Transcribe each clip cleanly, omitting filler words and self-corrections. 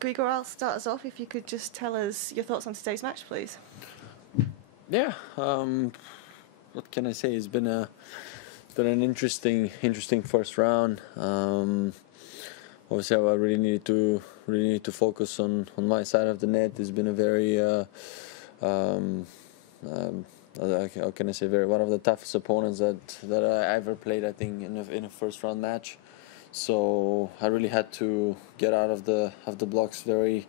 Grigor, I'll start us off. If you could just tell us your thoughts on today's match, please. Yeah, what can I say? It's been an interesting first round. Obviously, I really need to focus on my side of the net. It's been a very how can I say, one of the toughest opponents that I ever played, I think, in a first round match. So I really had to get out of the blocks very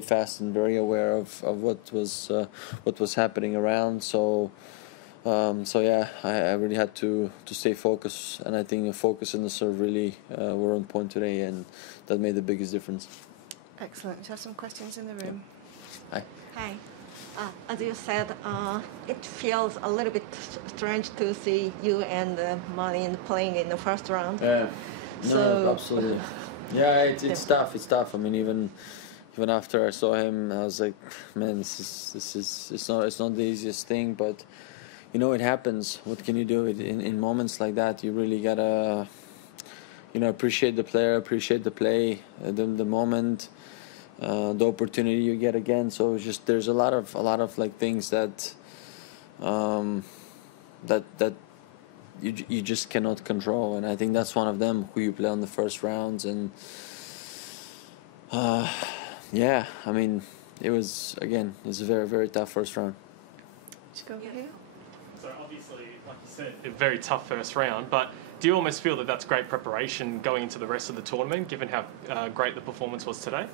fast and very aware of what was happening around. So yeah, I really had to stay focused, and I think the focus and the serve really were on point today, and that made the biggest difference. Excellent. We have some questions in the room. Hi. Hi. As you said, it feels a little bit strange to see you and Malin playing in the first round. Yeah. So, no, absolutely. Yeah, it's tough. It's tough. I mean, even after I saw him, I was like, man, it's not the easiest thing, but it happens. What can you do? In moments like that, you really gotta appreciate the player, appreciate the play, the moment, the opportunity you get again. So it's just there's a lot of like things that that you just cannot control, and I think that's one of them, who you play on the first rounds. And yeah, I mean, it's a very tough first round. Just go over here. So obviously, like you said, a very tough first round, but do you almost feel that that's great preparation going into the rest of the tournament, given how great the performance was today?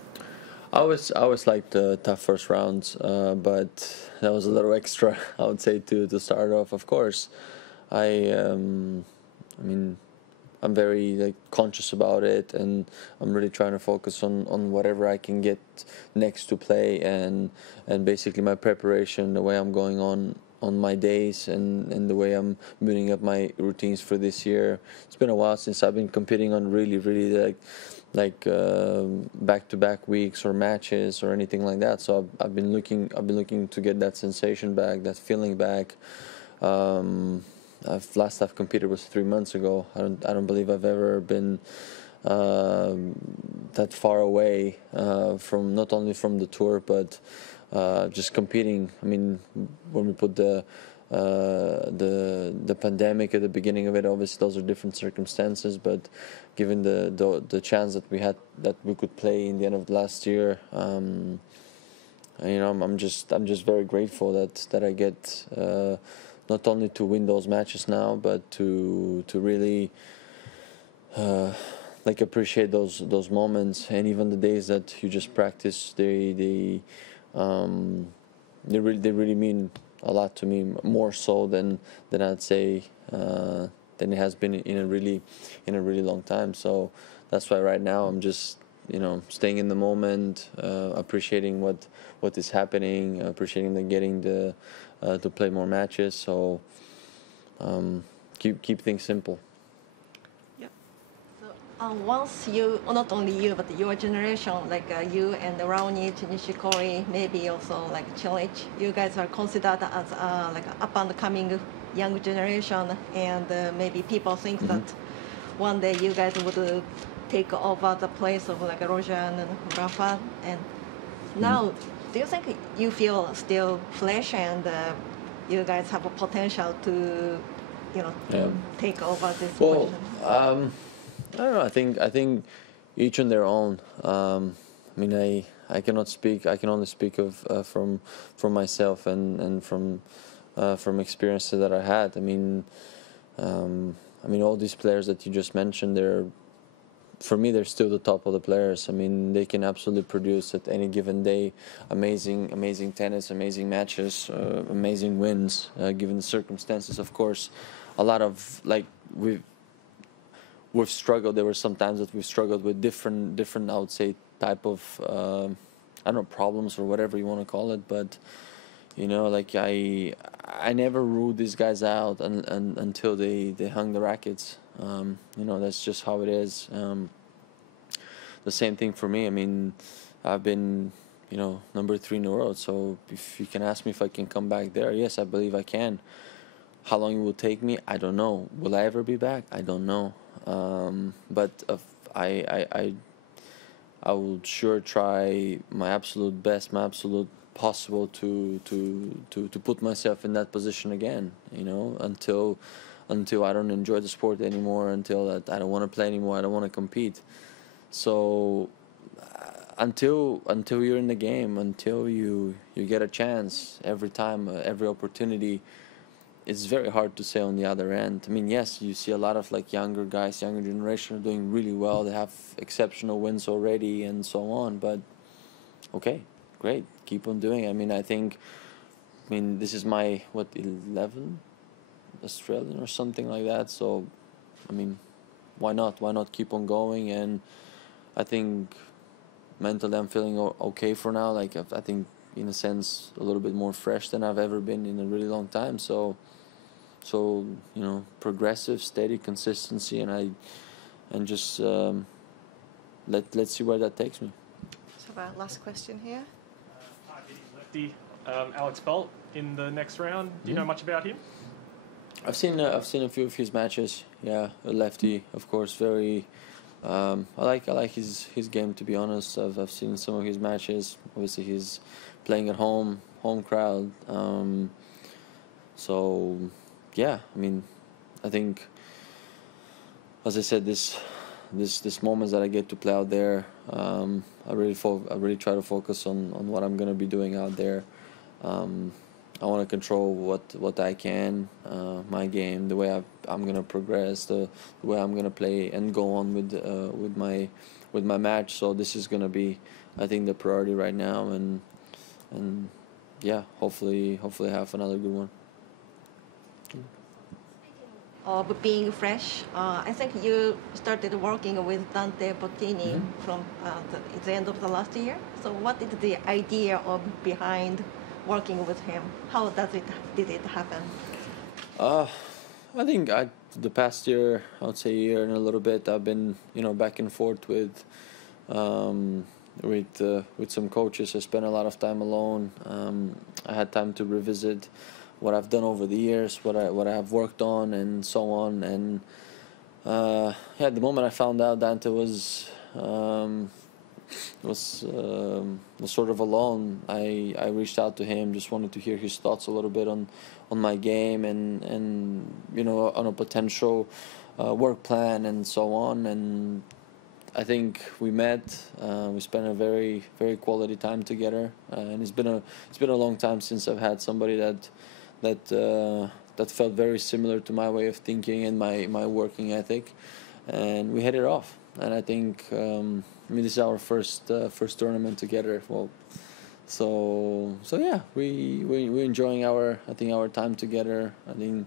I always liked the tough first rounds, but that was a little extra, I would say, to start off. Of course, I mean, I'm very conscious about it, and I'm really trying to focus on whatever I can get next to play, and basically my preparation, the way I'm going on my days, and the way I'm building up my routines for this year. It's been a while since I've been competing on really back-to-back weeks or matches or anything like that. So I've been looking to get that sensation back, that feeling back. Last I've competed was 3 months ago. I don't believe I've ever been that far away from, not only from the tour, but just competing. I mean, when we put the pandemic at the beginning of it, obviously those are different circumstances, but given the chance that we had, that we could play in the end of last year, I'm just very grateful that I get not only to win those matches now, but to really appreciate those moments, and even the days that you just practice, they really mean a lot to me, more so than I'd say than it has been in a really long time. So that's why right now I'm just staying in the moment, appreciating what is happening, appreciating getting to play more matches. So keep things simple. Once you, well, not only you, but your generation, you and Raonic, Nishikori, maybe also Cilic, you guys are considered as up and coming young generation, and maybe people think that one day you guys would take over the place of Roger and Rafa. And now, do you think you feel still fresh, and you guys have a potential to, take over this position? I don't know. I think each on their own. I mean, I cannot speak. I can only speak of from myself and from experiences that I had. I mean, all these players that you just mentioned, for me, they're still the top of the players. I mean, they can absolutely produce at any given day amazing tennis, amazing matches, amazing wins, given the circumstances. Of course, a lot of we've struggled. There were some times that we've struggled with different I would say type of I don't know, problems or whatever you want to call it. But I never ruled these guys out until they hung the rackets. That's just how it is. The same thing for me. I mean, I've been number 3 in the world. So if you can ask me if I can come back there, yes, I believe I can. How long it will take me, I don't know. Will I ever be back? I don't know. But I I will sure try my absolute best, my absolute possible to put myself in that position again. You know, until I don't enjoy the sport anymore, until that I don't want to play anymore, I don't want to compete. So until you're in the game, until you get a chance every time, every opportunity, it's very hard to say on the other end. I mean, yes, you see a lot of like younger guys, younger generation are doing really well. They have exceptional wins already and so on. But okay, great, keep on doing it. I mean, this is my 11 Australian or something like that. So, I mean, why not? Why not keep on going? And I think mentally I'm feeling okay for now. Like I think in a sense a little bit more fresh than I've ever been in a really long time. So you know, progressive, steady consistency, and just let's see where that takes me. So our last question here. Lefty Alex Bolt in the next round. Do you know much about him? I've seen a few of his matches. Yeah, a lefty, of course. Very. I like his game, to be honest. I've seen some of his matches. Obviously, he's playing at home crowd. So yeah, I mean, I think, as I said, this moments that I get to play out there, I really try to focus on what I'm gonna be doing out there. I want to control what I can, my game, the way I'm gonna progress, the way I'm gonna play and go on with my match. So this is gonna be, I think, the priority right now, and yeah, hopefully have another good one. Of being fresh, I think you started working with Dante Bottini from the end of the last year. So what is the idea behind working with him? How did it happen? I think the past year, I would say year and a little bit, I've been back and forth with some coaches. I spent a lot of time alone. I had time to revisit what I've done over the years, what I have worked on, and so on. And the moment I found out Dante was sort of alone, I reached out to him, just wanted to hear his thoughts a little bit on my game and on a potential work plan and so on. And I think we met. We spent a very, very quality time together, and it's been a long time since I've had somebody that felt very similar to my way of thinking and my working ethic, and we hit it off. And I think this is our first tournament together. Well, so yeah, we're enjoying our time together. I think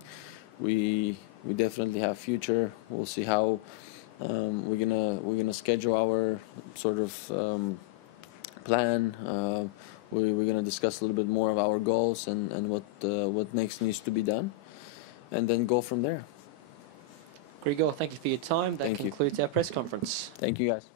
we definitely have future. We'll see how we're gonna schedule our sort of plan. We're gonna discuss a little bit more of our goals and what next needs to be done, and then go from there. Grigor, thank you for your time. That Thank you. concludes our press conference. Thank you, guys.